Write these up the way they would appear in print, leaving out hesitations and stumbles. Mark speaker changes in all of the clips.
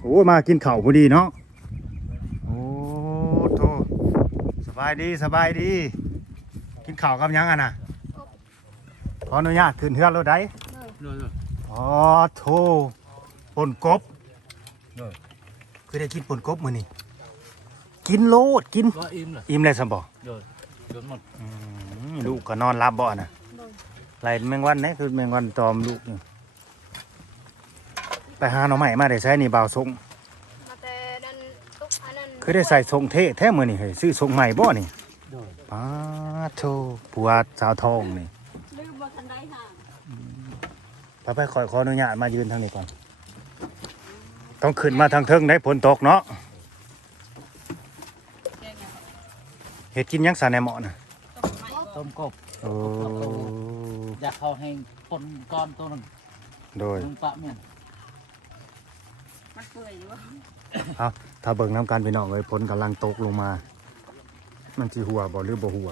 Speaker 1: โอ้มากินข้าวพอดีเนาะโอ้โธ่สบายดีสบายดีกินข้าวกับยังอ่ะนะขออนุญาตขึ้นเฮือนรถได้อ๋อโธ่ป่นกบคือได้กินป่นกบมื้อนี้กินโลดกินอิ่มเลยสมบ่ลูกก็นอนรับบ่น่ะไรแมงวันนี่คือแมงวันตอมลูกนี่ไปหาหน่อไม้มาได้ใช้นี่บ่าวส่งคือได้ใส่ทรงเทแท้มื้อนี่เฮ้ยซื้อทรงใหม่บ่นี่ป้าโธ่ผัวสาวทองนี่ไปขออนุญาตมายืนทางนี้ก่อนต้องขึ้นมาทางเทิงได้ฝนตกเนาะเฮ็ดกินยังสาแหนหมอน่ะ
Speaker 2: ต้มกบ
Speaker 1: โอ้
Speaker 2: อยากเข้าให้คนก้อนตัวนึง
Speaker 1: โดย
Speaker 2: ปะเมียน
Speaker 3: มันเปื่อยหรือวะ
Speaker 1: เอาถ้าเบิ่งน้ำกันพี่น้องเอ้ยฝนกำลังตกลงมามันสิหัวบ่หรือบ่หัว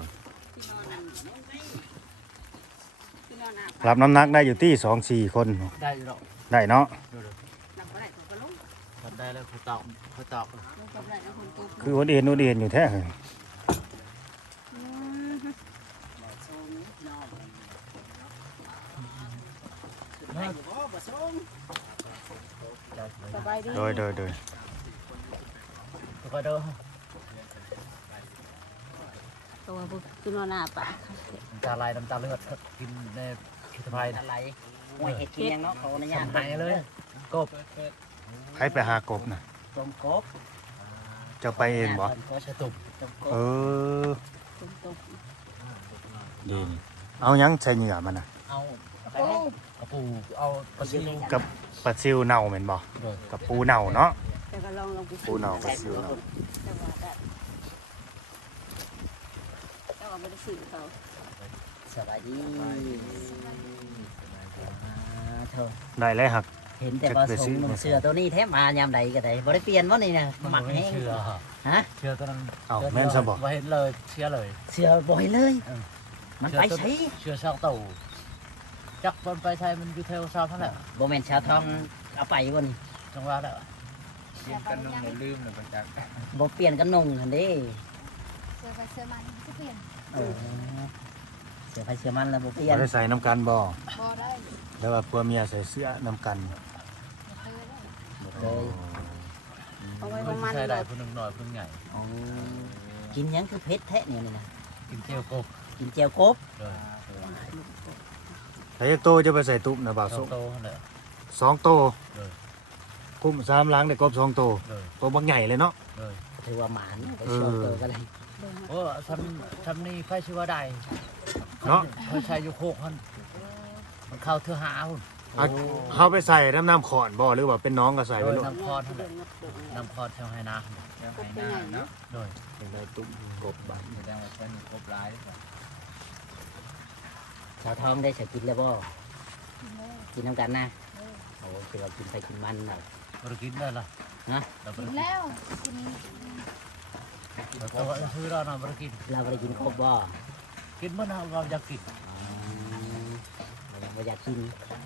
Speaker 1: รับน้ำหนักได้อยู่ที่2-4 คน
Speaker 2: ได้อยู่หรอก
Speaker 1: ได้เนาะ
Speaker 2: ได้แล้วเขาตอก
Speaker 1: คืออดเอ็นอยู่แท้เลยโดย
Speaker 2: ก็เด้อ
Speaker 3: ตัวคือนอนหน้าปะ
Speaker 2: น้ำตาไหลน้ำตาเลือดกินในพิษภัย
Speaker 3: อะไรมวยเห็ดกินยังเนาะเขาในย่าง
Speaker 2: หายเลยกบ
Speaker 1: ใครไปหากบน่ะ
Speaker 3: ต้มกบ
Speaker 1: จะไปเองบ่
Speaker 2: ก็ใช้ตุ่ม
Speaker 1: เออดีเอายังใส่เหงื่อมันน่ะ
Speaker 2: เอากระปูเอาปลาซิว
Speaker 1: กับปลาซิวเน่าเหม็นบ่กับปูเน่าเนาะปูเน่าปลาซิวเน่า
Speaker 3: ไม่ได้สื่อเขา
Speaker 2: สบายดีเธอ
Speaker 1: ได้เลยครับ
Speaker 2: เห็นแต่ว่าส่งเสือตัวนี้แทบมายามใดก็ได้บ่ได้เปลี่ยนว่านี่นะหมักแห้งฮะเสือตัวนั้น
Speaker 1: เอาแม่นซะบ่
Speaker 2: เห็นเลยเชื่อเลย
Speaker 3: เสือบ่อยเลยมันไปใช้
Speaker 2: เชื่อช่างเต่าจักบนไปใช้มันอยู่แถวซาวเท่าไหร่
Speaker 3: บ่แม่นชาวทองเอาไปบ่นี่
Speaker 2: จังหวะแล้วเปลี่ยนกันนุ่งลืมเลยประจัก
Speaker 3: บ่เปลี่ยนกันนุ่งหั่นเด้
Speaker 4: เสื้อไปเสื้อมันจะเปลี่ยน
Speaker 3: เสื้อไปเสื้อมันแล้วบ่เปลี่ยน
Speaker 1: ได้ใส่น้ำกันบ่
Speaker 4: ได้
Speaker 1: แล้วว่าผัวเมียใส่เสื้อน้ำกัน
Speaker 3: เลย
Speaker 2: เอาไว้ประมาณใส่ได้คนหนึ่งหน่อยคนใหญ่
Speaker 3: กินยังคือเผ็ดแท้เนี่ยนี่นะ
Speaker 2: กินเจียวกบ
Speaker 3: กินเจียวกบ
Speaker 1: แต่ยักโตจะไปใส่ตุ้มนะบ่าวสุก2 โตกุ้ม3 ล้างได้กบ2 โตตัวบักใหญ่เลยเนาะ
Speaker 3: ถือว่าหมานไปเชียวเตอก็ได้
Speaker 2: โอ้ทำนี่ไฟชื่อว่าใด
Speaker 1: เนาะ
Speaker 2: ไฟใช้ยุโคกมันเข้าเถื่อหาหุ่น
Speaker 1: เขาไปใส่น้ำขอนบ่หรือว่าเป็นน้องก็ใส่ไปลูก
Speaker 2: น้ำคอนเชียวไฮนาเนาะโดย
Speaker 1: ในตุ้มกบบ้าน
Speaker 2: แสดงว่าใช้กบร้าย
Speaker 3: ชาวท้องได้ใส่กินแล้วบ่กินน้ำกันนะโอ้คือเรากินไปกินมันเรา
Speaker 2: กินได้หรอ
Speaker 3: นะ
Speaker 4: กินแล้วกิน
Speaker 2: ตัวซื้อเราหน่อยกิน
Speaker 3: เราไปกินครบบ่
Speaker 2: กินเมื่อเราอยากกิน
Speaker 3: เราอยากกิน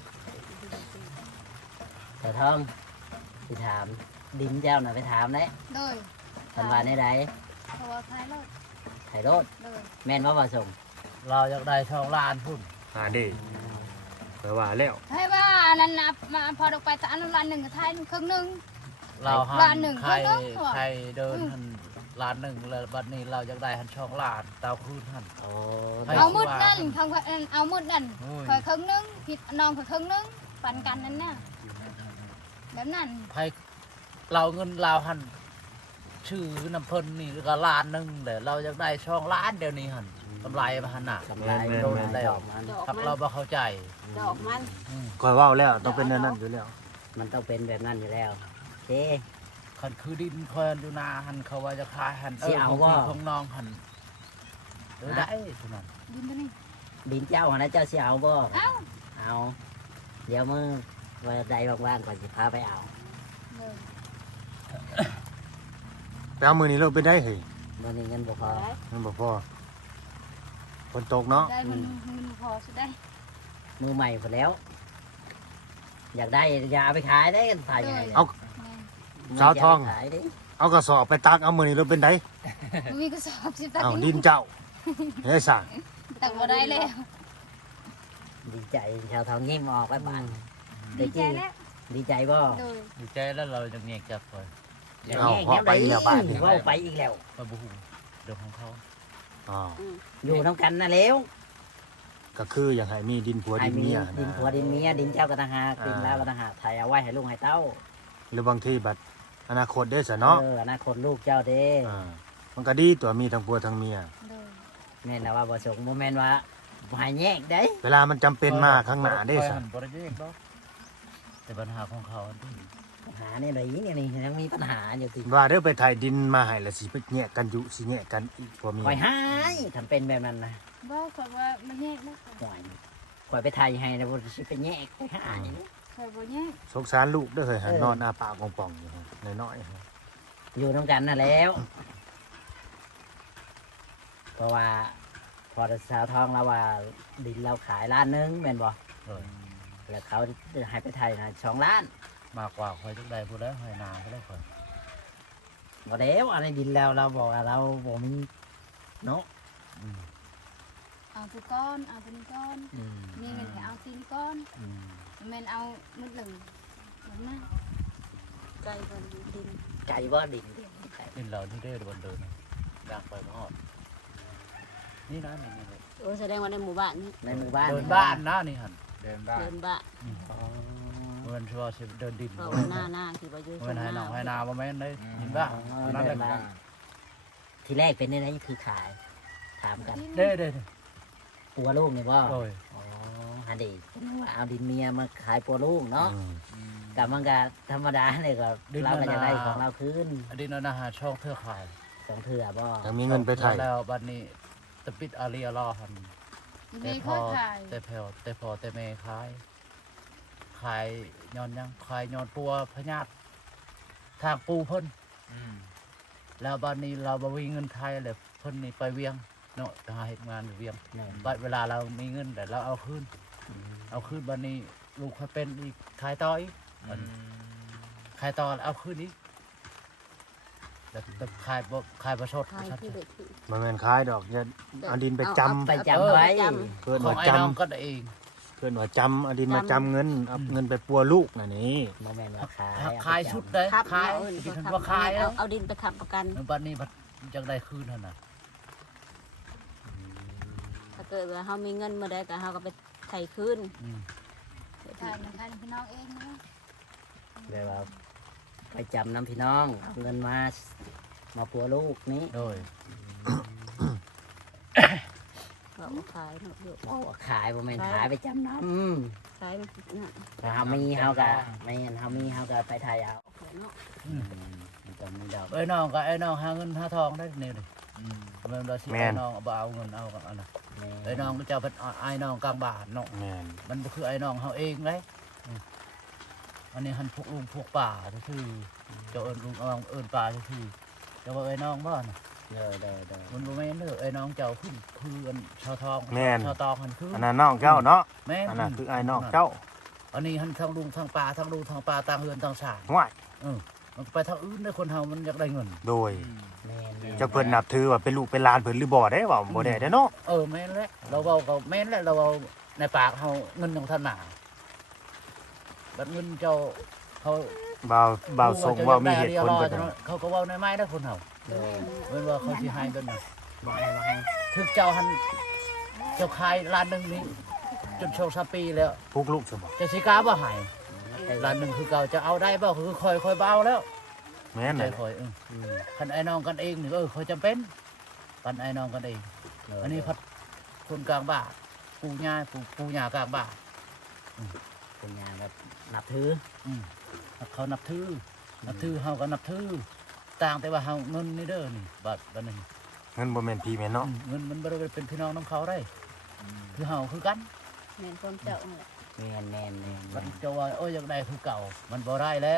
Speaker 3: ชาวท้องไปถามดินเจ้าหน่อยไปถามได้
Speaker 4: เลย
Speaker 3: ทันวานได้ไหน
Speaker 4: ถ่าย
Speaker 3: รถแม่นว่าส่ง
Speaker 2: เราอยากได้ช่องลานพุ่น
Speaker 1: ดิแปลว่าแล้ว
Speaker 4: ถ่ายว่านั่นนะมาพอดอกไปแต่อันนั้น1ก็ถ่ายครึ่งนึง
Speaker 2: เราใครเดินลาน1แล้วบัดนี้เราอยากได้หันช่องลานเตาคืนหัน
Speaker 4: เอามืดนั่นทางเอามืดนั่นคอยครึ่งนึงผิดน้องคอยครึ่งนึงปันกันนั่นน่ะแบบนั้น
Speaker 2: เราเงินเราหันชื่อน้ำเพิ่นนี่ก็ล้านนึงแต่เราอยากได้ช่องล้านเดี๋ยวนี้หันกำไรมาหันหนัก
Speaker 3: กำไร
Speaker 2: โดนแล้วครับเราบ่เข้าใจ
Speaker 4: ดอกมัน
Speaker 1: คอยว่าแล้วต้องเป็นนั่นอยู่แล้ว
Speaker 3: มันต้องเป็นแบบนั้นอยู่แล้วเจ๊
Speaker 2: ขันคือดินคอยดูนาหันเขาว่าจะขายหันของน้องหันได้ทุกนั้น
Speaker 3: ดินเจ้าหันนะเจ้าเสียเอาบ่เอาเดี๋ยวมือว่าใดว่างๆก่อนสิพาไปเอา
Speaker 1: ไปเอามือนี้เราไปได้เหรอ
Speaker 3: มือนี้เงินบ่พอ
Speaker 1: ฝนตกเนาะ
Speaker 4: ได้มันพอสุดได้
Speaker 3: มือใหม่หมดแล้วอยากได้ยาไปขายได้กันถ่ายยังไง
Speaker 1: เอาสาวทอง
Speaker 3: ขายดิ
Speaker 1: เอากระสอบไปตักเอามื้อนี้เราเป็นได
Speaker 4: มีกระสอบสิตัก
Speaker 1: เอาดินเจ้าเฮ้ยสั่ง
Speaker 4: ตักบ่ได้แล้ว
Speaker 3: ดีใจชาวทองยิ้มออกไปบ้าน
Speaker 4: ดีใจแล้ว
Speaker 3: ดีใจบ่
Speaker 4: โดย
Speaker 2: ดีใจแล้วเราจะเงียบจับไป
Speaker 3: อย่างนี้แนวใดว่าไปอีกแล้ว
Speaker 2: มาบุหูเรื่องของเขา
Speaker 1: อ๋อ
Speaker 3: อยู่น้ำกันนะแล้ว
Speaker 1: ก็คืออยากให้มีดินผัวดินเมีย
Speaker 3: ดินผัวดินเมียดินเจ้ากระตังหากดินแล้วกระตังหากไทยเอาไว้ให้ลูกให้เต้า
Speaker 1: หรือบางทีบัดอนาคตได้ซะเนาะ
Speaker 3: อนาคตลูกเจ้าเด้
Speaker 1: มันก็ดีตัวมีทั้งผัวทั้งเมีย
Speaker 4: โดย
Speaker 3: แม่นแล้วว่าบ่สงบ่แม่นว่าบ่ให้แยกได้
Speaker 1: เวลามันจำเป็นมาข้างหน้าได้ซะ
Speaker 2: บริเวณบ่แต่ปัญหาของเขาที่
Speaker 3: ปัญหานี่ไหนนี่ยังมีปัญหาอยู่ติ
Speaker 1: ว่าเด้อไปถ่ายดินมาให้แล้วสิไปแยกกันอยู่สิแยกกันอีกผัวเมีย
Speaker 3: คอยหายทำเป็นแบบนั้นนะ
Speaker 4: บ่ข่อยว่ามันแยกนะ
Speaker 3: ห่วยคอยไปไทยให้นะบ่สิไปแยกไปหาย
Speaker 4: ข่อยบ่แยก
Speaker 1: สงสารลูกเด้อเฮ้ยหันนอนอาปากป่องๆอยู่น้อย
Speaker 3: อยู่น้ำกันน่ะแล้ว เพราะว่าพอสาวทองเราว่าดินเราขายล้านหนึงแม่นบ่
Speaker 2: เลย
Speaker 3: แล้วเขาให้ไปไทยนะ2 ล้าน
Speaker 2: มากกว่าคอยทุกใดพูดแล้วให้นาก็ได้คอย
Speaker 3: บ่แล้วอะไรดินแล้วเราบอกว่าเราบ่มีเนาะ
Speaker 4: เอาตัวก้อนเอาตัวนี้ก้อนมีเงินก็เอาตีนก้อนแม่นเอามืดหนึ่งแบบนั้นไกลกันดิน
Speaker 3: ไก่บ่ดิน
Speaker 2: ดินเราที่ได้บนเดินอยากไปมาหอดนี่นะนี่นี่
Speaker 5: โอ้แสดงว่าในหมู่บ้านนี่
Speaker 3: ในหมู่บ้าน
Speaker 2: เดินบ้านนะนี่หัน
Speaker 5: เดินบ้าน
Speaker 3: อ๋อ
Speaker 2: เงินชัวร์เดินดิน
Speaker 5: เพราะหน้าคือว่าอยู่
Speaker 2: เงินให้น้องให้นาบ่แม่นได้ดินบ้าน
Speaker 3: นั่นแหละทีแรกเป็นได้คือขาย ถามกัน
Speaker 2: เด้เด้
Speaker 3: ปัวลูกนี่บ่
Speaker 2: โอ้ย
Speaker 3: อ๋อฮันดีว่าเอาดินเมียมาขายปัวลูกเนาะ
Speaker 1: ๆ
Speaker 3: กับมันก็ธรรมดาเนี่ยก็เราก็จะได้ของเราคืน
Speaker 2: อดีตนาหาช่องเทือกขาย
Speaker 3: 2เถื่อบ่
Speaker 1: ยังมีเงินไปถ่าย
Speaker 2: แล้วบัดนี้ตะปิดอารีอรอหัน
Speaker 4: มี
Speaker 2: แต่พ
Speaker 4: ค่อ
Speaker 2: อย
Speaker 4: ถ่าย
Speaker 2: แต่พอแต่แม่ขายย้อนยังขายย้อนปัวพญาตทางปูเพิ่นแล้วบัดนี้เราบ่มีเงินไทยเลยเพิ่นนี่ไปเวียงเนาะหาเหตุงานอยู่เวียง
Speaker 3: แม่น
Speaker 2: บัดเวลาเรามีเงินแต่เราเอาคืนบัดนี้ลูกเขาเป็นอีกขายต่ออีกขายต่อแล้วเอาคืนอีกแต่ขายประชด
Speaker 5: ทายที่เด็กที่
Speaker 1: มันเป็นคล้ายดอกจะเอาดินไปจำ
Speaker 3: ไปจำไว้
Speaker 1: เพื่อน
Speaker 2: ของ
Speaker 1: ว่า
Speaker 2: ไอ้
Speaker 1: จ
Speaker 2: น้องก็ได้เอง
Speaker 1: ำเพื่อนว่าจำเอาดินมาจำเงินเอาเงินไปปัวลูกน่ะนี่
Speaker 3: บ่แม่นว่าขาย
Speaker 2: ขายชุดได้
Speaker 5: ครับ
Speaker 2: ขาย
Speaker 5: เอ
Speaker 2: ดิฉัน
Speaker 5: อ
Speaker 2: ว่าขายแล้ว
Speaker 5: เอาดินไปค้ำประกัน
Speaker 2: บัดนี้บัดจังได้คืนเท่านั้น
Speaker 5: ถ้าเกิดว่าเฮามีเงินเมื่อใดก็เฮาก็ไปไถ่คืน
Speaker 4: ถ่ายมันถ่ายพี่น้องเองนะ
Speaker 3: เลยว่าไปจำน้ำพี่น้องเอาเงินมาปัวลูกนี้
Speaker 2: โดย
Speaker 5: ก็ขายเนาะเยอะ
Speaker 3: โอ้ขายบ่แม่นขายไปจำน้ำ
Speaker 5: ขายมันน่ะ
Speaker 3: ถ้าเฮามีเฮาก็ไม่งั้นเฮามีเฮาก็ไปไทยเอา
Speaker 5: ขายเนาะ
Speaker 3: มันต้องมีดอก
Speaker 2: ไอ้น้องก็ไอ้น้องหาเงินหาทองได้นี่เลยมันเราสิไอ้น้องเอาเงินเอาอันน่ะไอ้น้องก็จะเป็นไอ้น้องกลางบ้านเนาะ
Speaker 1: แม่น
Speaker 2: มันบ่คือไอ้น้องเขาเองเลยอันนี้หันพวกลุงพวกป่าก็คือเจ้าเอิญลุงเอาเอิญป่าก็คือเจ้าว่าไอ้น้องบ้าน
Speaker 3: เด้อ
Speaker 2: มันบ่แม่นเด้อไอ้น้องเจ้าขึ้นคืออันชาวทอง
Speaker 1: แม่น
Speaker 2: ชาวตองหันคือ
Speaker 1: อันนั้นน้องเจ้าเนาะ
Speaker 2: แม่น
Speaker 1: อันนั้นคือไอ้น้องเจ้า
Speaker 2: อันนี้หันทั้งลุงทั้งป่าทั้งลุงทั้งป่าต่างเฮือนต่างสร้าง
Speaker 1: ห่วย
Speaker 2: มันไปทางอื่นได้คนเฮามันอยากได้เงิน
Speaker 1: โดย
Speaker 3: แม่น
Speaker 1: เจ้าเพิ่นนับถือว่าเป็นลูกเป็นหลานเพิ่นหรือบ่ได้ว่าบ่ได้เด้อเนาะ
Speaker 2: แม่นแหละเราเว้าก็แม่นแหละเราเอาในปากเฮาเงินของท่านหนาบัดเงินเจ้าเขา
Speaker 1: บ่าวส่งว่ามีเหตุผล
Speaker 2: เจ้า
Speaker 1: เพิ่น
Speaker 2: อยากได้เขาก็เว้าในไม้ได้คนเฮา
Speaker 3: เด้อ
Speaker 2: เว้นว่าเขาสิให้เป็นน่ะ
Speaker 3: บ่ให้
Speaker 2: ถึกเจ้าหันเจ้าขายร้านหนึงนี้จน2-3ปีแล้ว
Speaker 1: พวกลูกสมบ่
Speaker 2: เจะสิกล้าบ่ให้ร้านหนึงคือเก่าจะเอาได้บ่คือค่อยๆเบาแล้ว
Speaker 1: แม่น
Speaker 2: ใจ
Speaker 1: น่ะ
Speaker 2: ค่อยคันไอ้น้องกันเองนี่ค่อยจำเป็นปันไอ้น้องกันเอง อันนี้พัดคนกลางบ้านปูย่ากลางบ้าน
Speaker 3: เป็นงานแบบนับถือ
Speaker 2: เขานับถือเฮาก็นับถือต่างแต่ว่าเฮาเงินนี่เด้อนี่บัดนึง
Speaker 1: เงินบ่แม่นพี่แม่นเนาะ
Speaker 2: เงินมันบ่ได้เป็นพี่น้องน้องเขาได้คือเฮาคือกัน
Speaker 5: แม่นคนเจ้านั่นแหละ
Speaker 3: แม่น
Speaker 2: มันจะว่าโอ้ยอยากได้คือเก่า มันบ่ได้แล้ว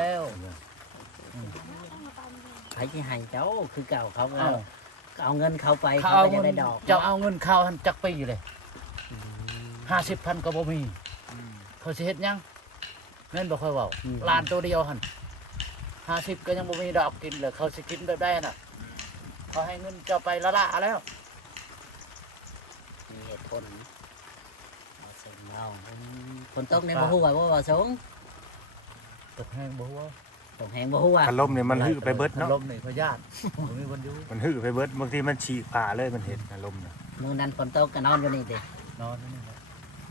Speaker 3: ใครที่ให้เจ้าคือเก่าเขาก็
Speaker 2: เอ้า
Speaker 3: เอาเงินเขาไป
Speaker 2: เขา
Speaker 3: เขา
Speaker 2: เอา
Speaker 3: ก็จะ
Speaker 2: เงิ
Speaker 3: ได้
Speaker 2: น
Speaker 3: ดอก
Speaker 2: เจ้าเอาเงินเขาหันจักปีเลย50,000ก็บ่มีเขาสิเฮ็ดหยังแม่นบ่ค่อยเว้าล้านตัวเดียวหัน 50ก็ยังบ่มีดอกกินเลยเขาสิกินแบบได้น่ะเขาให้เงินเจ้าไปละแล้ว
Speaker 3: มีเหตุผลเอาเสริมเอาคนตกในบ่ฮู้ว่าบ่สง
Speaker 2: ตกแห้งบ่ฮู้
Speaker 3: ตกแหงบ่ฮู้ว่า
Speaker 1: คันลมเนี่ยมันหื้อไปเบิดเนาะ
Speaker 2: ลมนี่เขาญาติบ่มีวันอยู่
Speaker 1: มันหื้อไปเบิดบางทีมันฉีกผ่าเลยมันเห็นลมน่ะ
Speaker 3: มื้อนั้นฝนตกก็นอนอยู่นี่ติ
Speaker 2: นอนนี่แหละ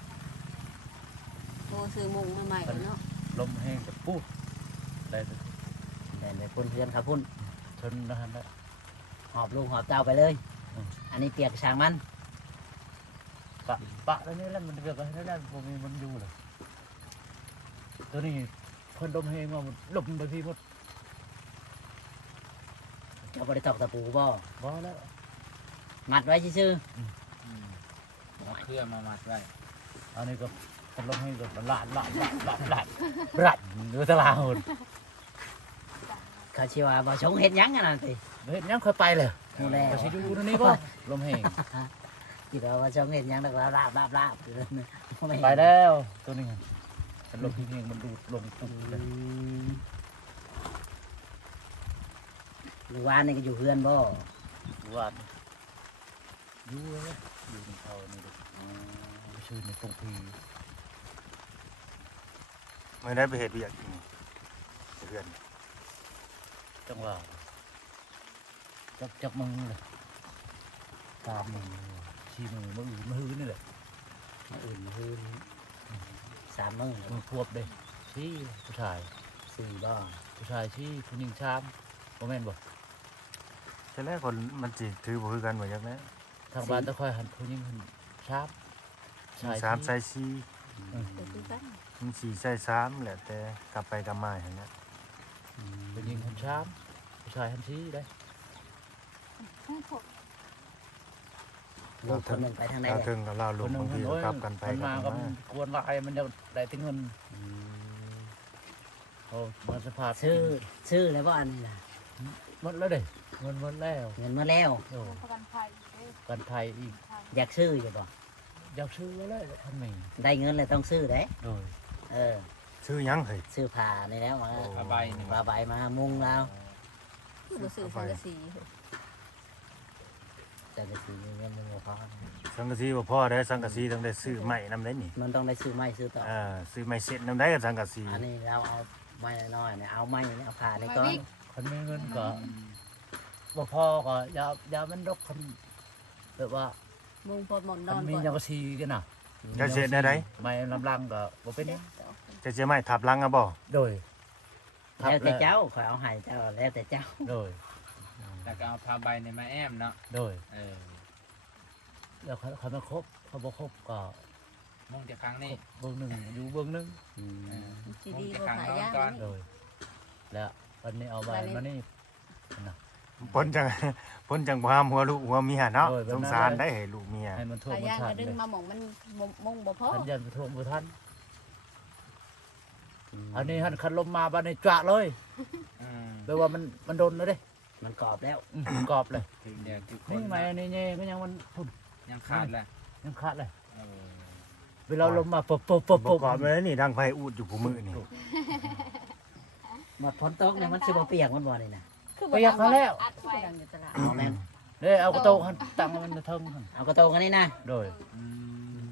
Speaker 5: โอ้ซื้อมุงใหม่ๆเนาะ
Speaker 2: ลมแห้งกับปูดได้
Speaker 3: แต่พุ่นเพื่อนครับพุ่น
Speaker 2: ชนนะฮะ
Speaker 3: หอบลูกหอบเต้าไปเลย อันนี้เปียกช่างมัน
Speaker 2: ปะแล้วนี่แหละมันเกิดอะไรได้บ่มีมันอยู่เลยตัวนี้เพิ่นลมแห้งว่ามันลมไปพี่หมด
Speaker 3: เจ้าบ่ได้ตอกตะปูบ่
Speaker 2: บ่แล้ว
Speaker 3: มัดไว้ซื่อ
Speaker 6: เอาเครื่องมามัดไว้
Speaker 2: อันนี้ก็พัดลมให้กับลาดอยู่ตลาดหุ่น
Speaker 3: ๆเขาสิว่าบ่สงเฮ็ดหยังอะนั่นติ
Speaker 2: เฮ็ดยังค่อยไปเลย
Speaker 3: ฮู้แล้ว
Speaker 2: ก็สิอยู่ตรงนี้บ่ลมแห้ง
Speaker 3: คิดว่าบ่สงเฮ็ดหยังดอกลาบอยู่นั่นน่ะ
Speaker 2: ไปแล้วตัวนี้พัดลมพี่เองมันดูดลมปุ๊บเลย
Speaker 3: หรือว่านี่ก็อยู่เฮือนบ่
Speaker 2: ว่าอยู่เลยอยู่ในเขานี่ดิชื่อในตรงพี
Speaker 1: ไม่ได้ไปเห็ดเวียกอีกนี่เพื่อน
Speaker 2: จังหวะจักมึงเลยตามมึงชี้มือมือนี่แหละ
Speaker 3: มื้ออื่นมื้อ3มื้อ
Speaker 2: มือควบเลยชี้ผู้ชาย
Speaker 3: 4บ่
Speaker 2: ผู้ชายชี้ผู้หญิงชามโมเมนต์บ่
Speaker 1: แต่แรกคนมันสิถือบ่คือกันว่าจังได๋
Speaker 2: ทางบ้านตะคอยหันผู้หญิงหันชามชาย
Speaker 1: 3ใส่
Speaker 5: แต่คือกัน
Speaker 1: 4มัน4ใส่3แหละแต่กลับไปกลับมาอย่างเงี้ย
Speaker 2: ผู้หญิงหันชามผู้ชายหันชี้ได้
Speaker 3: ลูกคนหนึงไปทางใด
Speaker 1: ถ้า
Speaker 3: อะ
Speaker 1: ถึงกับเราลงบางทีก็กลับกันไป
Speaker 2: มัน
Speaker 1: กลั
Speaker 2: มา
Speaker 1: บ
Speaker 2: ก็
Speaker 1: กันมา
Speaker 2: กวนลายมันจะได้ถึงเงินโอ้มาสภาพ
Speaker 3: ชื่อเลยบ่อันนี้น่ะ
Speaker 2: หมดแล้วเด้เงินหมดแล้ว
Speaker 3: เงินมาแล้ว
Speaker 2: โอ้
Speaker 4: ประกันภัย
Speaker 2: กันไทยอีก
Speaker 3: อยากซื้ออยู่บ่
Speaker 2: อยากซื้อแล้วท่านหนึ่ง
Speaker 3: ได้เงินเลยต้องซื้อเด้
Speaker 2: โดย
Speaker 3: เออ
Speaker 1: ชื่อหยังเฮ้ย
Speaker 3: ซื้อผ้านี่แล้วมา
Speaker 6: ผ้าใบนี่
Speaker 3: ผ้าใบมามุงแล้ว
Speaker 5: คือบ่ซื้อสังกะสี
Speaker 3: แต่ก็สิมีเงินบ่พอ
Speaker 1: สังกะสีบ่พอได้สังกะสีต้องได้ซื้อไม้นำได้นี่
Speaker 3: มันต้องได้ซื้อไม้ซื้อต่อ
Speaker 1: ซื้อไม้เสร็จนำได้กับสังกะสี
Speaker 3: อันนี้เราเอาไม้น้อยๆเนี่ยเอาไม้นี่เอาผ้านี่ก่อน
Speaker 2: คนมีเงินก็บ่พอก็อย่ามันดอกคนแบบว่า
Speaker 5: มุงพอหมอนน
Speaker 2: มั
Speaker 5: อน
Speaker 2: นมี
Speaker 5: ก่อน
Speaker 2: ยังกะซีกันน่ะ
Speaker 1: จะเสร็จได้ได
Speaker 2: ไม่ลำลังก็บ่เป็น
Speaker 1: จะไม้ทับหลังอ่ะบ่
Speaker 2: โดย
Speaker 3: แล้วแต่เจ้าขอยเอาให้เจ้าแล้วแต่เจ้า
Speaker 2: โดย
Speaker 6: แล้วก็เอาผ้าใบในมาแอมเนาะ
Speaker 2: โดย
Speaker 6: เออ
Speaker 2: แล้วเขาไม่ครบเขาบ่ครบก็
Speaker 6: มุ่งจะครั้งนี้
Speaker 2: เบื้องหนึ่งอยู่เบื้องหนึง
Speaker 6: เออ
Speaker 5: สิ
Speaker 6: มุ่
Speaker 5: ดี
Speaker 6: งจะ
Speaker 5: บ่
Speaker 6: ครั้ง
Speaker 5: ขาย
Speaker 6: นอน
Speaker 5: ยาง
Speaker 6: ก่อน
Speaker 2: โดย แล้ววันนี้เอาใบมานี่
Speaker 1: พ้นจัง พ้นจังบ่ห้ามหัวลูกหัวเมียเนาะ
Speaker 2: โอ้ยแบบนั้น
Speaker 1: สงสารได้ให้ลูกเมีย
Speaker 2: ให้มันท่วม
Speaker 5: ขาย
Speaker 2: มัน
Speaker 5: ยาง
Speaker 2: ทั
Speaker 5: ก็
Speaker 2: น
Speaker 5: ดึง
Speaker 2: เลย
Speaker 5: มาหม่องมันมุงบ่พอ
Speaker 2: ทันยันไปท่วมบ่ทันอันนี้หันคันลมมาบ้านนี้จะเลย
Speaker 6: อืม
Speaker 2: แปลว่ามันโดนแล้วเด้
Speaker 3: มันกรอบแล้ว
Speaker 2: กรอบเลย
Speaker 6: ถึงเดี๋ยวคือค
Speaker 2: นี่
Speaker 6: น
Speaker 2: ไม่อันนี้เนี่ยก็ยังมันพุ่น
Speaker 6: ยังขาดแหละ
Speaker 2: ยังขาดเลย
Speaker 6: เออ
Speaker 2: เวลาลมมาปุ๊บปุ๊บปุ๊บ
Speaker 1: บ่
Speaker 2: ปุ๊บ
Speaker 1: กรอบเลยนี่ดังไฟอูดอยู่ผู้มือนี่
Speaker 3: หมดฝนตกเนี่ยมันสิบ่เปียกมันบ่นี่นะ
Speaker 2: ไปยักเขาแล้ว
Speaker 4: อัดไว้
Speaker 5: ดังอยู่ตลาด
Speaker 3: เอาแม่น
Speaker 2: เด้เอากระโตกหันตั้งมันเทิงหัน
Speaker 3: เอากระโตงอันนี้นะ
Speaker 2: โดย
Speaker 6: อืม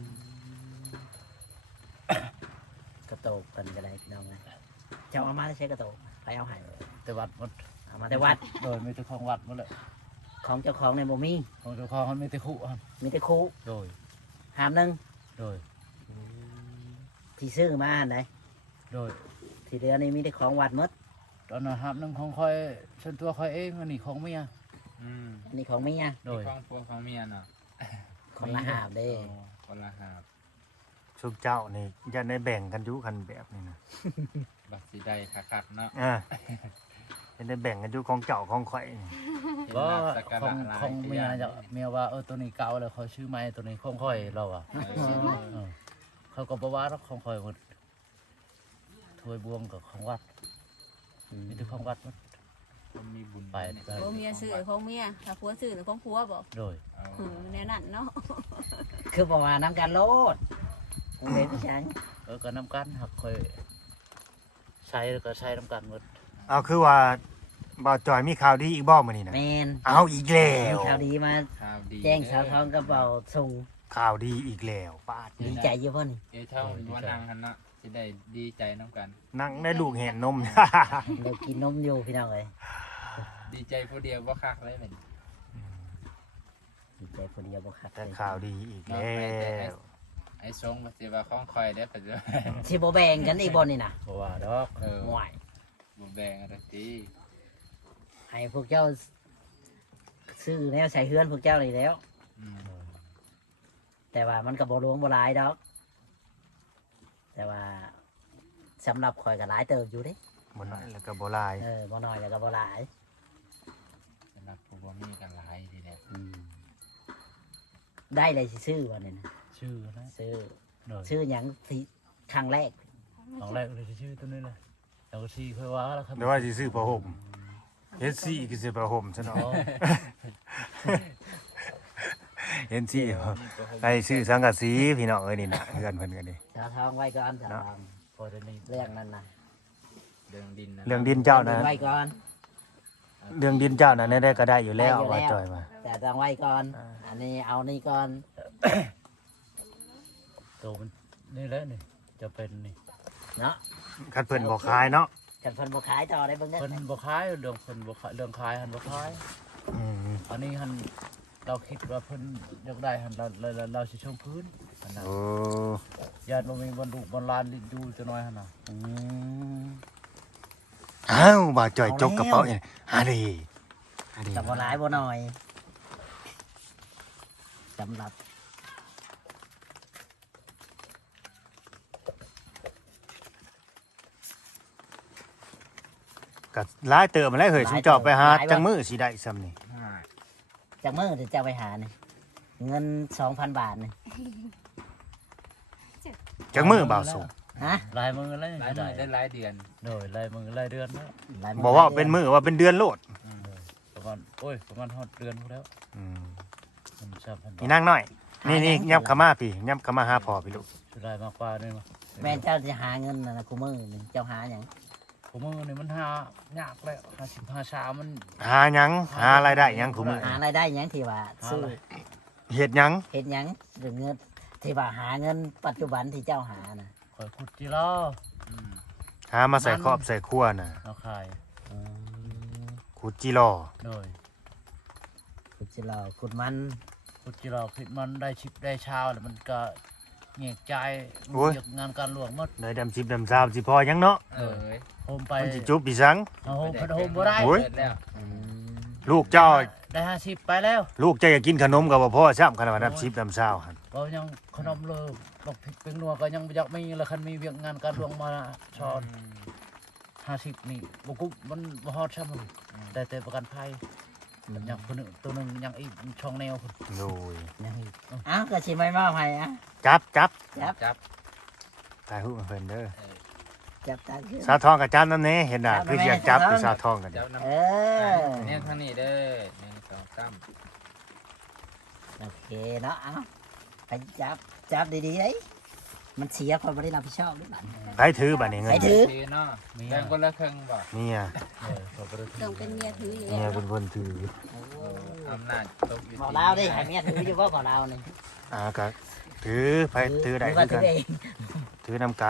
Speaker 3: กระโตกเพิ่นก็ได้พี่น้องนะเจ้าเอามาใช้กระโตกไปเอาให้
Speaker 2: แต่วัดมัน
Speaker 3: เอามาแต่วัด
Speaker 2: โดยมีแต่ของวัดหมันเลย
Speaker 3: ของเจ้าของในบ่มี
Speaker 2: ของเจ้าของมันมีแต่คู่หัน
Speaker 3: มีแต่คู่
Speaker 2: โดย
Speaker 3: หามหนึง
Speaker 2: โดย
Speaker 3: ที่ซื้อมาอันใด
Speaker 2: โดย
Speaker 3: ที่เหลือนี่มีแต่ของวัดหมด
Speaker 2: ตอนนั้นหับนึงของคอยส่วนตัวคอยเองอันนี้ของเมีย
Speaker 6: อืม
Speaker 3: อันนี้ของเมีย
Speaker 2: โดย
Speaker 6: ของผัวของเมียเนาะ
Speaker 3: คนละหาบเด้
Speaker 6: โอ้คนละหาบ
Speaker 1: ชุบเจ้านี่จะได้แบ่งกันอยู่คันแบบนี้นะ
Speaker 6: บัตรสีใดคักๆเนาะ
Speaker 1: จะได้แบ่งกันอยู่ของเจ้าของข่อยนี่
Speaker 6: เห็น
Speaker 2: ก็
Speaker 6: ลาบสักการะ
Speaker 2: ของ
Speaker 6: หลาย
Speaker 2: ของเมีย
Speaker 6: อย่าง
Speaker 2: จะเมียว่าตัวนี้เก่าเลยคอยชื่อไม้ตัวนี้ของคอยเราอ่ะ
Speaker 6: เออ
Speaker 2: เออเขาก็บอกว่าเราของคอยหมดถ้วยบวงกับของวัดมีแต่ของวัดหมด
Speaker 6: คนมีบุญ
Speaker 2: ไป
Speaker 6: เนี่ย
Speaker 2: ได้
Speaker 5: บ่เมียซื้อของเมียถ้าผัวซื้อของผัวบ่
Speaker 2: โดย
Speaker 6: เอา
Speaker 5: แนวนั้นเนาะ
Speaker 3: คือบอกว่าน้ำการโลดมันเป็นพี่ช้าง
Speaker 2: ก็น้ำกันหักคอยใช้แล้วก็ใช้น้ำกันหมด
Speaker 6: เอา
Speaker 1: เอาคือว่าบ่าวจอยมีข่าวดีอีกบ่มื้อนี้นะ
Speaker 3: แมน
Speaker 1: เอาอีกแล้
Speaker 3: มี
Speaker 1: ว
Speaker 3: ข่าวดีมา
Speaker 6: ข่าวดี
Speaker 3: แจ้งสาวทองกับเบาส่ง
Speaker 1: ข่าวดีอีกแล้วป้าด
Speaker 3: ดีใจอยู่พ่น
Speaker 6: เอ้ยเท่าวันนางกันเนาะจะได้ดีใจน้ำกัน
Speaker 1: นั่งได้ลูกเห็นนม
Speaker 3: เรากินนมอยู่พี่น้องเลย
Speaker 6: ดีใจผู้เดียวว่าคักเลยเป็น
Speaker 3: ดีใจคนเดียวบ่คัก
Speaker 1: แต่ข่าวดีอีกแล้ว
Speaker 6: ไอ้ทรงมาสิว่าของคอยได้ไปเลย
Speaker 3: สิบ่แบ่งกันอีกบ่นี่นะ
Speaker 2: เพราะว่าดอก
Speaker 6: เออ
Speaker 3: ห่วย
Speaker 6: บ่แบ่งอะไรที
Speaker 3: ให้พวกเจ้าซื้อแนวใส่เฮือนพวกเจ้าเลยแล้ว
Speaker 6: อืม
Speaker 3: แต่ว่ามันก็บ่หลวงบ่หลายดอก แต่ว่าสำหรับข่อยก็หลายเติบอยู่เด้
Speaker 1: บ่น้อยแล้วก็บ่หลาย
Speaker 3: บ่น้อยแล้วก็บ่หลาย
Speaker 6: สำหรับผู้บ่มีกันหลายทีเดียว
Speaker 3: ได้เลยสิซื้อวันนี้นะ
Speaker 2: ชื่อนะ
Speaker 3: ซื้อ
Speaker 2: หน่อย
Speaker 3: ซื้อหยังที่ครั้งแรก
Speaker 2: ของแรกเลยชื่อตัวนี้เลยแล้วก็ชื่อค่อยว่าแล้วครับ
Speaker 1: เดี๋ยวว่าสิซื้อผ้าห่มเฮ็ดซี่ก็สิผ้าห่มซะเนาะ
Speaker 2: อ๋อ
Speaker 1: เฮ็ดซี่ไปซื้อสังกะสีพี่น้องเอ้ยนี่น่ะเฮือนเพิ่นกันนี่
Speaker 3: สาวทองไว้ก่อนสาวทอง
Speaker 2: พอจะนี่
Speaker 3: เรื่องนั้นนะ
Speaker 6: เรื่องดินนะ
Speaker 1: เรื่องดินเจ้านะ
Speaker 3: ไว้ก่อน
Speaker 1: เรื่องดินเจ้าน่ะได้ก็ได้อยู่แล้วว่าจอยมา
Speaker 3: แต่ต้องไว้ก่อน อันนี้เอานี่ก่อน
Speaker 2: ตัวมันนี่แหละนี่จะเป็นนี่
Speaker 3: เนาะ
Speaker 1: คันเพิ่นบ่ขายเนาะ
Speaker 3: กันเพิ่นบ่ขายต่อได้เบิ่งได้
Speaker 2: เพิ่นบ่ขายเรื่องเพิ่นบ่ขายเรื่องขายหันบ่ขาย
Speaker 1: อืม
Speaker 2: อันนี้หันเราคิดว่าเพิ่นอยากได้หันเราสิชงพื้นหันน่ะ
Speaker 1: โอ้
Speaker 2: ญาติบ่มีบรรลุบรรลานลิ้นอยู่จะน้อยหันน่ะ
Speaker 3: อืม
Speaker 1: อ้าวบ่าวจอยจกกระเป๋าเนี่ยหาดิหาดิ
Speaker 3: แต่บ่หลายบ่น้อยสำหรับ
Speaker 1: ก็หลายเติมมาแล้วเฮ้ยสุเจอบไปหาจังมื้อสิได้ซ้ำนี่
Speaker 6: อ่า
Speaker 3: จากมื้อที่จะไปหานี่เงิน 2,000 บาทนี่
Speaker 1: จังมื้อบ่าวสุ
Speaker 3: ฮะ
Speaker 2: ลายมือเลย
Speaker 6: หลายหน่อยได้หลายเดือน
Speaker 2: โดยลายมือลายเดือนแล้ว
Speaker 3: หลยมื้
Speaker 1: บอกว่าเป็นมื้อว่าเป็นเดือนโลด
Speaker 2: ประมาณโอ้ยประมาณฮอดเดือนพู้นแล้ว
Speaker 1: อืม
Speaker 2: มันชอบพัน
Speaker 1: นี่นั่งน้อย นี่ยับเข้ามาพี่ยับเข้ามาหาพ่อพี่ลูก
Speaker 2: สุดลายมากกว่านี่มา
Speaker 3: แม่เจ้าจะหาเงินน่ะนะกูมื้อนี่เจ้าหาหยัง
Speaker 2: ผมมือนี่มันหายากแล้ว50 5 มัน
Speaker 1: หาหยังหารายได้หยังคุมื้อ
Speaker 3: หารายได้หยังที่ว่าซื้อ
Speaker 1: เฮ็ดหยัง
Speaker 3: เฮ็ดหยังหรือเงินที่ว่าหาเงินปัจจุบันที่เจ้าหานะ
Speaker 2: คอยขุดจิรอ
Speaker 6: อืม
Speaker 1: หามาใส่ครอบใส่ครัวน่ะ
Speaker 2: เอาขาย
Speaker 1: ขุดจิรอ
Speaker 2: โดย
Speaker 3: ขุดจิเราขุดมัน
Speaker 2: ขุดจิรอคิดมันได้ชิปได้เช้าแล้วมันก็เงียกใจเกี่ยวงานการหลวงหมด
Speaker 1: ได้ดำ10ดำ20สิพอหยังเนาะ
Speaker 6: เออ
Speaker 2: โฮมไป
Speaker 1: มันสิจุบพี่สัง
Speaker 2: เอาโฮมพัดโฮมบ่ได้
Speaker 1: โอ้ย
Speaker 6: เสร็จแล้ว
Speaker 1: ลูกเจ้า
Speaker 2: ได้50ไปแล้ว
Speaker 1: ลูกเจ้าอยากกินขนมก็บ่พอซ้ำขนาดว่าดำ10ดำ20หั่น
Speaker 2: เรายังขนมเลยบอกพริกเป็นนัวก็ยังอยากมีแล้วคันมีเวียกงานการหลวงมาช้อน50นี่บ่กุ๊บมันบ่ฮอดใช่มั้ยได้แต่ประกันภัยมันยังคนหนึงตัวหนึงยังอีกช่องแนวพุ่น
Speaker 1: โอ้ย
Speaker 3: ยังอีกอ้าวก็สิไม่มอบให้อ่ะ
Speaker 1: จับ
Speaker 3: จับ
Speaker 6: จับ
Speaker 1: ถ่ายรูปมาเพิ่นเด้อ
Speaker 3: จับตาขึ้น
Speaker 1: สาวทองกับจันนั่นแน่เห็นน่ะคือสิอยากจับคือสาวทองกัน
Speaker 6: เจ้าน้ำ
Speaker 3: เออ
Speaker 6: เนี่ยทางนี้เด้อ1 2 3
Speaker 3: โอเคเนาะเอาไปจับดีๆเลยมันเสียคนไม่ได้รับผิดชอบด้วยบัด
Speaker 1: ไผถือบัดนี้เงิน
Speaker 3: ไผถือ
Speaker 6: ทีเนาะแบ่งคนละครึ่งบ่
Speaker 1: เนี่ย
Speaker 2: ขอบคุณ
Speaker 4: ต้องเป็นเมียถืออยู่
Speaker 1: เนี่
Speaker 4: แล้
Speaker 1: ยว เป็นคนถือ
Speaker 6: อำนาจตกอยู่
Speaker 3: บอก
Speaker 6: ที่
Speaker 3: เราดิให้เมียถืออยู่ว่าบอกเรานี่
Speaker 1: ก็ถือไผถือได้
Speaker 3: ก็
Speaker 1: คือ
Speaker 3: ถื
Speaker 1: กั
Speaker 3: อน เอง
Speaker 1: ถือนำกัน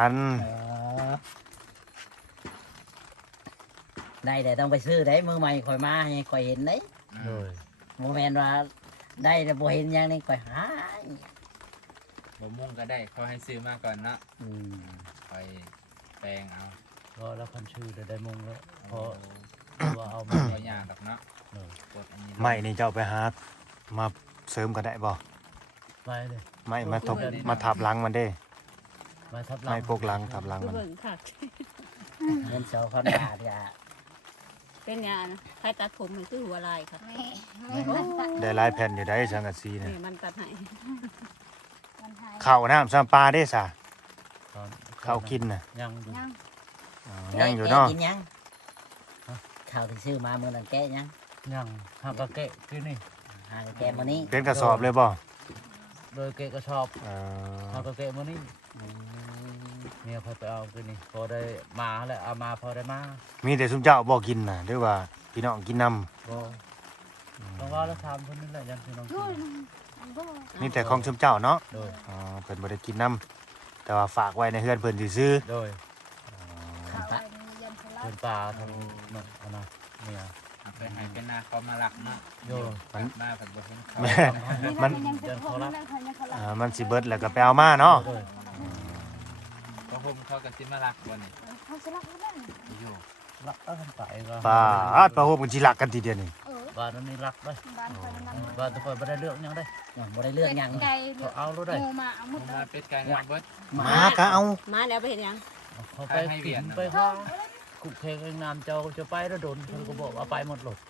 Speaker 3: ได้แต่ต้องไปซื้อได้มือใหม่คอยมาให้คอยเห็นได้
Speaker 2: โดย
Speaker 3: โมเมนต์ว่าได้แต่บ่เห็นหยังนี่คอยหา
Speaker 6: บ่มุ่งก็ได้เขาให้ซื้อมาก่อนเนาะ
Speaker 3: อืม
Speaker 6: คอยแปลงเอา
Speaker 2: พอแล้วคนชื่อได้มงแล้วพอ
Speaker 6: โอ้
Speaker 2: ว่าเอา
Speaker 6: บ่
Speaker 2: มา
Speaker 6: ยากดอกเนาะ
Speaker 2: โดย
Speaker 6: กดอันนี้
Speaker 1: ไม่นี่เจ้าไปหามาเสริมก็ได้บ่
Speaker 2: ไปเลย
Speaker 1: ไม่มาทบมาทับหลังมันเด้
Speaker 2: มาทับหลั
Speaker 1: ไม่
Speaker 2: ง
Speaker 1: พกหลังทับหลังมัน
Speaker 5: เบิ่งค่ะ
Speaker 3: เงิน2,000 บาทอย่า
Speaker 5: เป็นงานใครตัดผมมันคือหัวลายค่ะ
Speaker 4: แม่
Speaker 1: ได้หลายแผ่นอยู่ได้สังกะสีเนี่ย
Speaker 5: นี่มันตัดให้
Speaker 4: วันไทย
Speaker 1: ข้าวน้ำซ้ำปลาได้ซะ
Speaker 2: ตอน
Speaker 1: ข้าวกินน่ะ
Speaker 2: ยังอยู่
Speaker 4: ยัง
Speaker 1: อ๋อยังอยู่เนาะ
Speaker 3: แกกินยังข้าวที่ซื้อมามื้อนั้นแกะยัง
Speaker 2: ยังหากะเกะที่นี่
Speaker 3: หาแกมื้อนี้
Speaker 1: เป็นกระสอบเลยบ่
Speaker 2: โดยเกะก็ชอบ
Speaker 1: เออ
Speaker 2: หากะเกะมื้อนี้
Speaker 3: อืม
Speaker 2: เมียพอไปเอาคืนนี้พอได้มาแล้วเอามาพอได้มา
Speaker 1: มีแต่ซุมเจ้าบ่กินน่ะหรือว่าพี่น้องกินนำ
Speaker 2: บ่ต้องว่าแล้วทำคนนี้แหละยันพี่น้องกิ
Speaker 4: โอ้ย
Speaker 2: น
Speaker 4: มันบ่
Speaker 1: มีแต่ของซุมเจ้าเนาะ
Speaker 2: โดย
Speaker 1: อ๋อเพิ่นบ่ได้กินนำแต่ว่าฝากไว้ในเฮือนเพิ่นซื่อ
Speaker 2: โดย
Speaker 4: ข้าวไอ้นี่ยันสลั
Speaker 2: เพิ่
Speaker 4: ด
Speaker 2: นป่าทำนั่นเอานะเมีย
Speaker 6: เอาไปให้เป็นนาเขามาหลักเนาะ
Speaker 2: โย
Speaker 6: กลับมาผัดบ่เห็นเขา
Speaker 1: ๆแม่
Speaker 2: มัน
Speaker 4: ยังเป็นคนนั่นเขายังเขาลัก
Speaker 1: มันสิเบิดแล้วก็ไปเอามาเนาะ
Speaker 2: โดย
Speaker 6: ก็ห่มเขาก็สิมาหลักบ่นี่
Speaker 4: เขาสลักนั่น
Speaker 6: อยู่
Speaker 2: รักเอาทำไปก็
Speaker 1: ปาดปลาโฮมกันสิรักกันทีเดียวนี่
Speaker 2: บ้านนั้นนี่รักเลย
Speaker 4: บ้านเขานั่น
Speaker 2: บ้านทุกคนไม่ได้เลือกยังได้
Speaker 3: บ่ได้เรื่องหยัง
Speaker 4: ไก่
Speaker 2: เขาเอารู้ได้
Speaker 4: หมูมาเอาหมด
Speaker 6: มาเป็ดไก่งามเบิด
Speaker 1: หมาก็เอา
Speaker 5: มาแล้วไปเห็นยัง
Speaker 2: เขาไปกินไปข้าคุกเคงนามเจ้าจะไปแล้วโดนเขาก็บอกว่าไปหมดหลด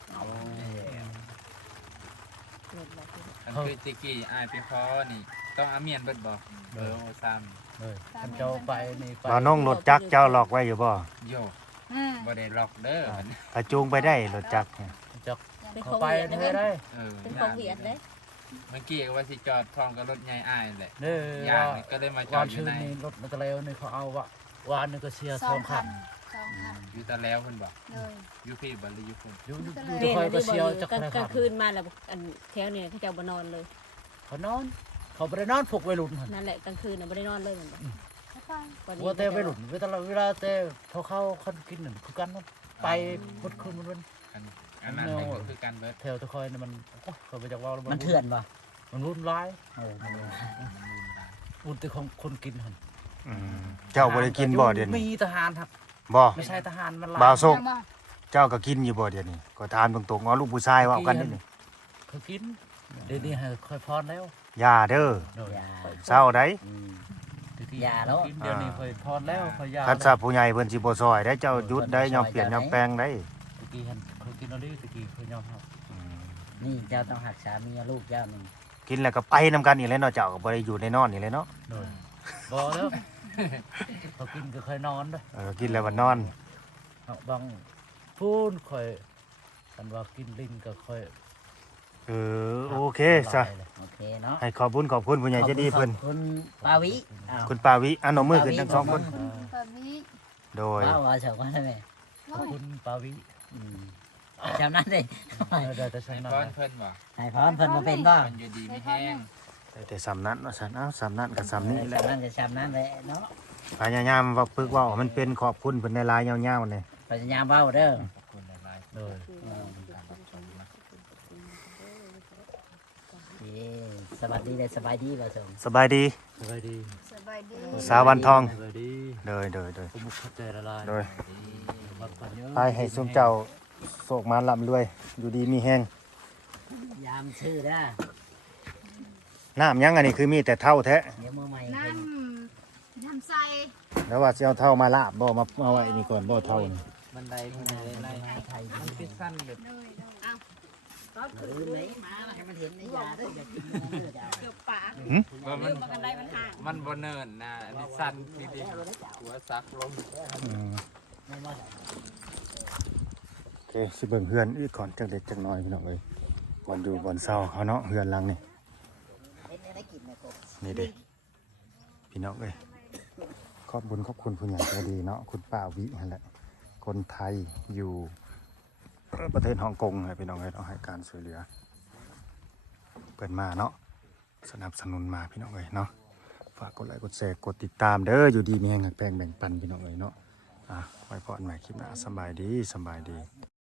Speaker 6: อันคือติกี้อายไปขอนี่ ต้องเอาเมียนเบิดบ่เบอร์โอซ้
Speaker 2: เลยท่านเจ้าไปนี่ไป
Speaker 1: บ่น้องรถจักรเจ้าหลอกไว้อยู่บ่
Speaker 6: ำโย
Speaker 4: อืม
Speaker 6: บ่ได้หลอกเด้อ
Speaker 1: ถ้าจูงไปได้รถจักรเนี่ย
Speaker 2: จัก
Speaker 5: เป็น
Speaker 2: เขา
Speaker 5: ของ
Speaker 2: ไป
Speaker 5: เวียด
Speaker 2: เท่
Speaker 5: ได้
Speaker 2: ได้
Speaker 5: เป็นของเวียดได้
Speaker 6: เมื่อกี้ก็ว่าสิจอดพร้อมกับรถใหญ่อายนั่นแหละ
Speaker 2: เด้อ
Speaker 6: อย่างนี่ก็เลยมาจอ
Speaker 2: วา
Speaker 6: ด
Speaker 2: น
Speaker 6: อยู่
Speaker 2: ชื่อ
Speaker 6: ใน
Speaker 2: นี่รถนักเลวนี่เขาเอาวานนี่ก็เสีย
Speaker 4: ส
Speaker 2: ส
Speaker 4: อ
Speaker 2: อง ง
Speaker 4: คั
Speaker 2: คั
Speaker 4: น
Speaker 2: น
Speaker 4: สองคัน
Speaker 6: อยู่ตะแล้วเพิ่นบอก
Speaker 4: เลย
Speaker 6: อยู่พี่บ่หรืออยู่พุ่น
Speaker 2: อยู่
Speaker 5: เรียน
Speaker 2: คอย
Speaker 5: ที่
Speaker 2: ก็
Speaker 5: บ่
Speaker 2: เสียวจัก
Speaker 5: กลาง
Speaker 2: เลย
Speaker 5: กลางคืนมาแล้วอันแถวเนี่ยเขาเจ้าบ่นอนเลย
Speaker 2: เขานอนเขาไปนอนพวกวัยรุ่นหัน
Speaker 5: นั่นแหละกลางคืนน่ะบ่ได้นอนเลยเหมือนกัน
Speaker 4: ไป
Speaker 2: ว่าแต่วัยรุ่นเวลาแต่เขาคนกินนั่นคือกันไปหมดคืนมัน
Speaker 6: อันนั้นมันก็คือการเบิด
Speaker 2: แถวตะคอยนี่มันเขาไปจากว่า
Speaker 3: มันเถื่อนบ่
Speaker 2: มันรุนร้าย
Speaker 3: โอ้มัน
Speaker 2: รุนแต่ของคนกินหัน
Speaker 1: อืมเจ้าบ่ได้กินบ่เดี๋ยวนี้
Speaker 2: มีทหารครับ
Speaker 1: บ่
Speaker 2: ไม่ใช่ทหารมัน
Speaker 1: บ่าวโซกเจ้าก็กินอยู่บ่เดี๋ยวนี้ก็ถามตรงๆว่าลูกผู้ชายเว้ากันนี่นี่
Speaker 2: เขากินเดี๋ยวนี้ให้ค่อยพรแล้ว
Speaker 1: อย่าเด้อ
Speaker 2: เดี๋ยว
Speaker 1: เศร้าได้
Speaker 3: อืม
Speaker 2: อย่าแล้วเดี๋ยวนี้ค่อยพรแล้วค่อยยา
Speaker 1: คันซาผู้ใหญ่เพิ่นสิบ่ซอยได้เจ้าหยุดได้ยอมเปลี่ยนยอมแปลงได้
Speaker 2: ตะกี้หันเขากินอะไรตะกี้เขายอมครับ
Speaker 1: อืม
Speaker 3: นี่เจ้าต้องหักษาเมียลูกเจ้านี่
Speaker 1: กินแล้วก็ไปนํกันอีกแล้วเนาะเจ้าก็บ่ได้อยู่ในนอนนี่เลยเนาะ
Speaker 2: โดยบ่แล้วเขากินก็ค่อยนอนด้วย
Speaker 1: กินแล้ววันนอน
Speaker 2: บางพูนค่อยกันว่ากินลิ้นก็ค่อย
Speaker 1: โอเคซะ
Speaker 3: โอเคเนาะ
Speaker 1: ให้ขอบคุณผู้ใหญ่ใจดีเพิ่น
Speaker 3: ขอบคุณปาวิอ้าว
Speaker 1: คุณปาวิอันนมมือขึ้นทั้งสองคน
Speaker 4: ปาวิ
Speaker 1: โดย
Speaker 3: ว้าวว่าเฉยว่าได้ไหม
Speaker 2: ขอบคุณปาวิ
Speaker 3: อืมจำนั้นเลย
Speaker 2: เดี๋ยวจะใช้
Speaker 6: ให้
Speaker 2: นอ
Speaker 6: พร
Speaker 2: น
Speaker 6: เพิ่นบ่
Speaker 3: ให้พรเพิ่นมาเป็นบ่
Speaker 6: มันอยู่ดีไม่แห้ง
Speaker 1: แต่สำนั้นว่าซั่นสำนั้นกับสำนี้แหละ
Speaker 3: จำนั้นจะจำนั้นเลยเนาะ
Speaker 1: พยายามว่าปึกเว่ามันเป็นขอบคุณเพิ่นในลายยาวๆนี่
Speaker 3: พยายามเว้าเด้อ
Speaker 6: ขอบคุณหลาย
Speaker 2: โดย
Speaker 3: เอ้สวัสดีเลยสบายดีบ่สม
Speaker 1: สบายดี
Speaker 2: สบายดี
Speaker 4: สบายดี
Speaker 1: สาวันทอง
Speaker 2: สบายดี
Speaker 1: โดย
Speaker 2: ผมมุขเข้าใจละลาย
Speaker 1: โดย
Speaker 2: พักผ่อนเยอะ
Speaker 1: ไปให้ซุมเจ้าโศกมาร่ำรวย อยู่ดีมีแฮง
Speaker 3: ยามชื่อเด้อ
Speaker 1: น้ำยังอันนี้คือมีแต่เท่าแท้
Speaker 3: เดี๋ยวมือใหม่
Speaker 4: น้
Speaker 3: เพิ่น
Speaker 4: ำน้ำใส
Speaker 1: แล้วว่าสิเอาเท่ามาลาบบ่มาเอาไว้นี่ก่อนบ่เท่านี่
Speaker 6: บันไดเพิ่นเลยไล่
Speaker 3: ไทย
Speaker 6: มันเป็นสั้นแบบ
Speaker 4: เลยเลย
Speaker 3: ลืมไหนมาให้มันเห็นในยาเด้ออย่ากินเนื้อเด้อจ้า
Speaker 5: เกือบปาก
Speaker 6: ว่ามัน
Speaker 5: กันได้มันห่าง
Speaker 6: มันบ่เนินนะอันนี้สั้นดีๆหัวซักลง
Speaker 3: ไม่ว่า
Speaker 1: โอเคสิเบิ่งเฮือนอีกก่อนจักเล็กจักน้อยพี่น้องเอ้ยบ่อนอยู่บ่อนเศร้าเขาเนาะเฮือนหลังนี่
Speaker 3: เฮ็ดได้กินนะกบ
Speaker 1: นี่เด้พี่น้องเอ้ยขอบคุณผู้ใหญ่ใจดีเนาะคุณป้าวินั่นแหละคนไทยอยู่ประเทศฮ่องกงให้พี่น้องเอ้ยต้องให้การช่วยเหลือเปิดมาเนาะสนับสนุนมาพี่น้องเอ้ยเนาะฝากกดไลค์กดแชร์กดติดตามเด้ออยู่ดีมีแห่งหักแพงแบ่งปันพี่น้องเอ้ยเนาะไว้พอกันใหม่คลิปหน้าสบายดี